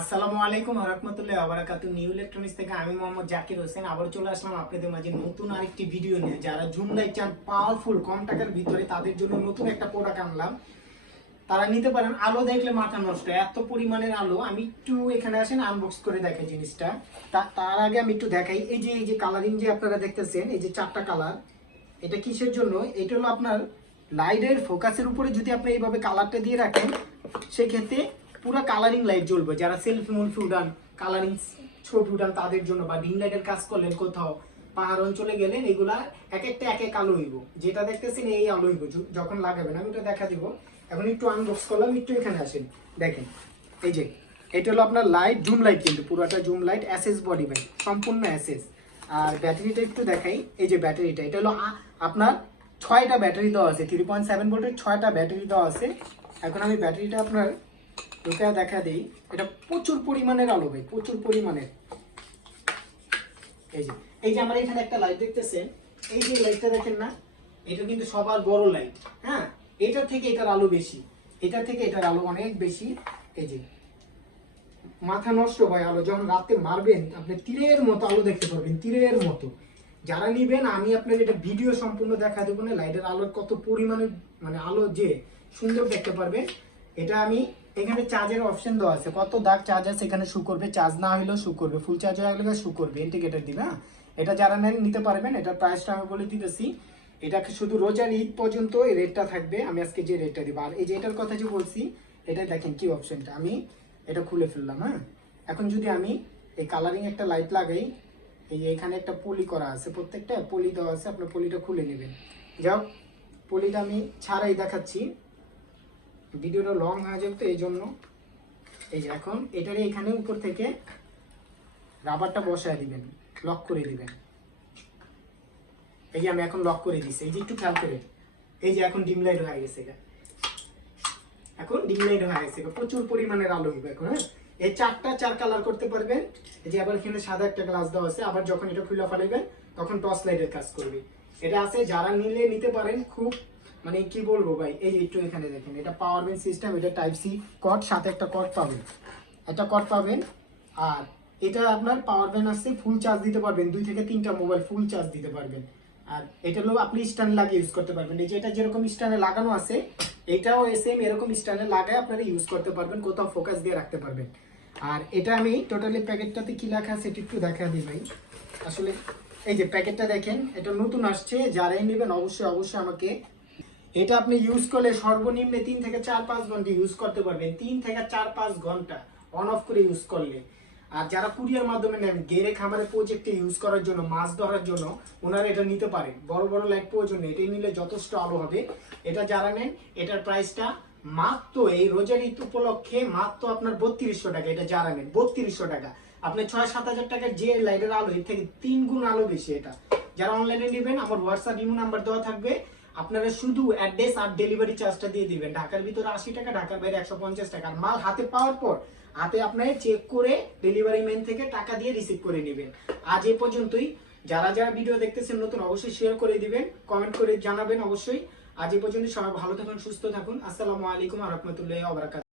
আসসালামু আলাইকুম ওয়া রাহমাতুল্লাহি ওয়া বারাকাতুহু। নিউ ইলেকট্রনিক্স থেকে আমি মোহাম্মদ জাকির হোসেন আবার চলে আসলাম আপনাদের মাঝে নতুন আরেকটি ভিডিও নিয়ে। যারা জুম লাইট চান পাওয়ারফুল কম টাকার ভিতরে, তাদের জন্য নতুন একটা প্রোডাক্ট আনলাম। তারা নিতে পারেন। আলো দেখলে মাথা নষ্ট, এত পরিমাণের আলো। আমি একটু এখানে আসেন, আনবক্স করে দেখাই জিনিসটা। তার আগে আমি একটু দেখাই, এই যে কালারিং যে আপনারা দেখতেছেন, এই যে চারটা কালার, এটা কিসের জন্য? এটা হলো আপনার লাইটের ফোকাসের উপরে যদি আপনি এইভাবে কালারটা দিয়ে রাখেন, সেক্ষেত্রে পুরো কালারিং লাইট জ্বলবে। যারা সেলফি মুলফি উঠান, কালারিং ছবি উঠান, তাদের জন্য, বা ডিম লাইটের কাজ করলেন কোথাও, পাহাড় অঞ্চলে গেলেন, এগুলা এক একটা এক এক আলো হইব। যেটা দেখতেছেন এই আলো হইব যখন লাগাবেন। আমি ওটা দেখা দিব। এখন একটু আনবক্স করলাম, একটু এখানে আসেন দেখেন। এই যে এটা হলো আপনার লাইট, জুম লাইট, কিন্তু পুরোটা zoom light, SS body bag, সম্পূর্ণ এসএস। আর ব্যাটারিটা একটু দেখাই। এই যে ব্যাটারিটা, এটা হলো আপনার 6টা ব্যাটারি দেওয়া আছে, 3.7 ভোল্টের 6টা ব্যাটারি দেওয়া আছে। এখন আমি ব্যাটারিটা আপনার ঢুকে দেখা দিই। এটা প্রচুর পরিমাণের আলো ভাই, প্রচুর পরিমাণের। এই যে আমার এখানে একটা লাইট দেখতেছেন, এই যে লাইটটা দেখেন না, এটা কিন্তু সবার বড় লাইট। হ্যাঁ, এটার থেকে এটার আলো বেশি, এটার থেকে এটার আলো অনেক বেশি। এই যে মাথা নষ্ট ভাই আলো, যখন রাতে মারবেন আপনি তীরের মতো আলো দেখতে পারবেন, তীরের মতো। যারা নিবেন, আমি আপনার এটা ভিডিও সম্পূর্ণ দেখা দেবো না, লাইটের আলোর কত পরিমাণে মানে আলো যে সুন্দর দেখতে পারবেন। এটা আমি এখানে চার্জের অপশন দেওয়া আছে, কত দাগ চার্জ আছে এখানে শু করবে, চার্জ না হলেও শু করবে, ফুল চার্জ হয়ে গেলে শু করবে, ইন্ডিকেটর দিবে। হ্যাঁ, এটা যারা নেন নিতে পারবেন। এটার প্রাইসটা আমি বলে দিতেছি। এটাকে শুধু রোজার ঈদ পর্যন্ত এই রেটটা থাকবে, আমি আজকে যে রেটটা দিব। আর এই যে এটার কথা যে বলছি, এটা দেখেন কি অপশনটা, আমি এটা খুলে ফেললাম। হ্যাঁ, এখন যদি আমি এই কালারিং একটা লাইট লাগাই, এই যে এখানে একটা পলি করা আছে, প্রত্যেকটা পলি দেওয়া আছে, আপনার পলিটা খুলে নেবেন। যাও, পলিটা আমি ছাড়াই দেখাচ্ছি, ভিডিওটা লং হয়ে যাবে তো এই জন্য। এই যে এখন এটারে এখানে উপর থেকে রাবারটা বসায় দিবেন, লক করে দিবেন। এই যে আমি এখন লক করে দিছি। এই যে একটু খেয়াল করে, এই যে এখন ডিম লাইট হয়ে গেছে, এখন ডিম লাইট হয়ে গেছে, প্রচুর পরিমাণের আলো হবে এখন। হ্যাঁ, এই চার কালার করতে পারবেন। এই যে আবার এখানে সাদা একটা গ্লাস দেওয়া আছে, আবার যখন এটা খুলে ফেলাবেন তখন টর্চ লাইটের কাজ করবে। এটা আছে, যারা নিলে নিতে পারেন। খুব মানে কি বলবো ভাই, এই যে একটু এখানে দেখেন, এটা পাওয়ার ব্যাংক সিস্টেম, এটা টাইপ সি কর্ড, সাথে একটা কর্ড পাবেন, একটা কর্ড পাবেন। আর এটা আপনার পাওয়ার ব্যাংক আছে, ফুল চার্জ দিতে পারবেন, 2 থেকে 3টা মোবাইল ফুল চার্জ দিতে পারবেন। আর এটা হলো আপনি স্ট্যান্ড লাগিয়ে ইউজ করতে পারবেন। এই যে এটা যেরকম স্ট্যান্ডে লাগানো আছে, এটাও সেম এরকম স্ট্যান্ডে লাগায় আপনারা ইউজ করতে পারবেন, কোথাও ফোকাস দিয়ে রাখতে পারবেন। আর এটা আমি টোটালি প্যাকেটটাতে কি লেখা আছে এটা একটু দেখা দিই ভাই। আসলে এই যে প্যাকেটটা দেখেন, এটা নতুন আসছে, যারাই নেবেন অবশ্যই অবশ্যই আমাকে। এটা আপনি ইউজ করলে সর্বনিম্ন 3 থেকে 4-5 ঘন্টা ইউজ করতে পারবেন, 3 থেকে 4-5 ঘন্টা অন অফ করে ইউজ করলে। আর যারা কুরিয়ার মাধ্যমে নেন, গেরে খামারে প্রজেক্টে ইউজ করার জন্য, মাছ ধরার জন্য, ওনারা এটা নিতে পারেন। বড় বড় লাইট প্রয়োজন নেই, এটাই নিলে যথেষ্ট আলো হবে। এটা যারা নেন, এটার প্রাইসটা মাত্র এই রোজার ঈদ উপলক্ষে মাত্র আপনার 3200 টাকা। এটা যারা নেন 3200 টাকা। আপনি 6-7 হাজার টাকার যে লাইটের আলো, এর থেকে 3 গুণ আলো বেশি এটা। যারা অনলাইনে নেবেন, আমার হোয়াটসঅ্যাপ ইমো নাম্বার দেওয়া থাকবে। আপনারা শুধু অ্যাড্রেস আর ডেলিভারি চার্জটা দিয়ে দিবেন। ঢাকার ভিতরে 80 টাকা, ঢাকার বাইরে 150 টাকা। মাল হাতে পাওয়ার পর হাতে আপনার চেক করে ডেলিভারি ম্যান থেকে টাকা দিয়ে রিসিভ করে নেবেন। আজ এই পর্যন্তই। যারা যারা ভিডিও দেখতেছেন নতুন, অবশ্যই শেয়ার করে দিবেন, কমেন্ট করে জানাবেন অবশ্যই। আজ এই পর্যন্ত, সবাই ভালো থাকুন, সুস্থ থাকুন। আসসালামু আলাইকুম ওয়া রাহমাতুল্লাহি ওয়া বারাকাতুহু।